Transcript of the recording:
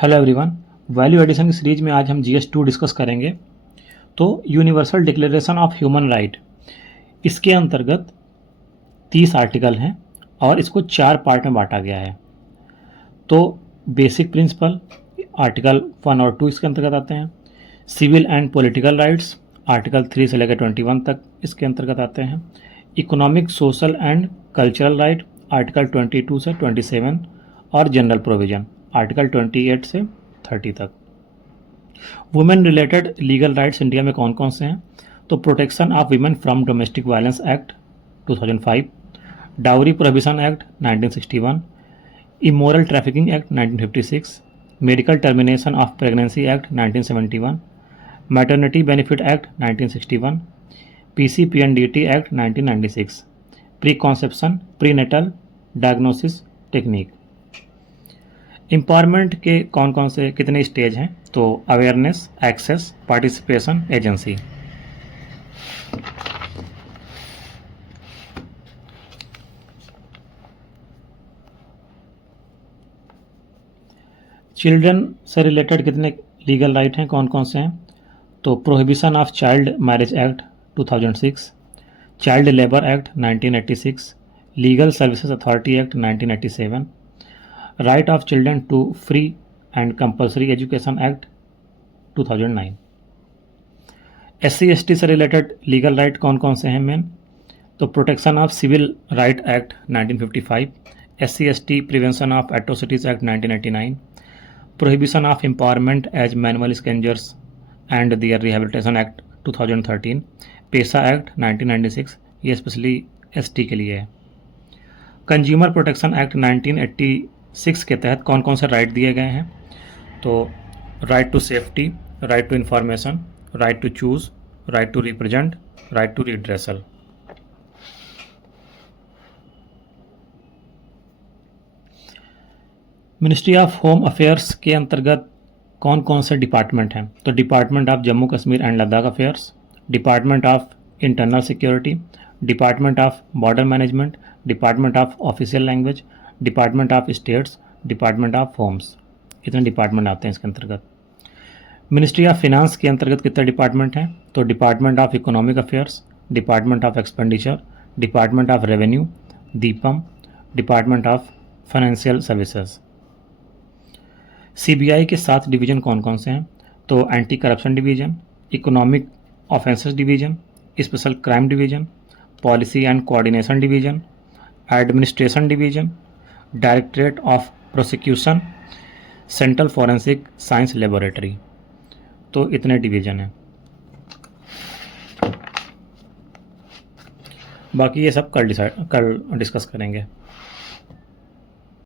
Hello everyone. Value addition की series में आज हम GS2 डिस्कस करेंगे। तो universal declaration of human right, इसके अंतर्गत 30 आर्टिकल हैं और इसको 4 पार्ट में बांटा गया है। तो बेसिक प्रिंसिपल आर्टिकल 1 और 2 इसके अंतर्गत आते हैं। Civil and political rights article 3 से लेकर 21 तक इसके अंतर्गत आते हैं। Economic, social and cultural right article 22 से 27 और जनरल प्रोविजन आर्टिकल 28 से 30 तक। Women related legal rights India में कौन कौन से हैं? तो protection of women from domestic violence act 2005, dowry prohibition act 1961, immoral trafficking act 1956, medical termination of pregnancy act 1971, maternity benefit act 1961, PCPNDT act 1996, pre conception prenatal diagnosis technique. Empowerment के कौन कौन से कितने स्टेज हैं? तो awareness, access, participation, agency. Children से related कितने legal right हैं, कौन कौन से हैं? तो prohibition of child marriage act 2006, child labour act 1986, legal services authority act 1987, right of children to free and compulsory education act 2009। SC/ST से रिलेटेड लीगल राइट कौन कौन से हैं मेन? तो protection of civil right act 1955, SC/ST prevention of atrocities act 1989, prohibition of empowerment as manual scavengers and their rehabilitation act 2013, PESA act 1996, ये specially ST के लिए है। कंज्यूमर प्रोटेक्शन एक्ट 1986 के तहत कौन कौन से राइट दिए गए हैं? तो right to safety, right to information, right to choose, right to represent, right to redressal. Ministry of home affairs के अंतर्गत कौन कौन से डिपार्टमेंट हैं? तो department of Jammu Kashmir and Ladakh affairs, department of internal security, department of border management, department of official language, department of states, department of homes. इतने department आते हैं इसके अंतर्गत। मिनिस्ट्री ऑफ फिनांस के अंतर्गत कितने डिपार्टमेंट हैं? तो department of economic affairs, department of expenditure, department of revenue, Deepam, department of financial services. CBI के 7 डिवीजन कौन कौन से हैं? तो anti corruption division, economic offences division, special crime division, policy and coordination division, administration division, directorate of prosecution, central forensic science laboratory. तो इतने division हैं। बाकी ये सब कल डिस्कस करेंगे।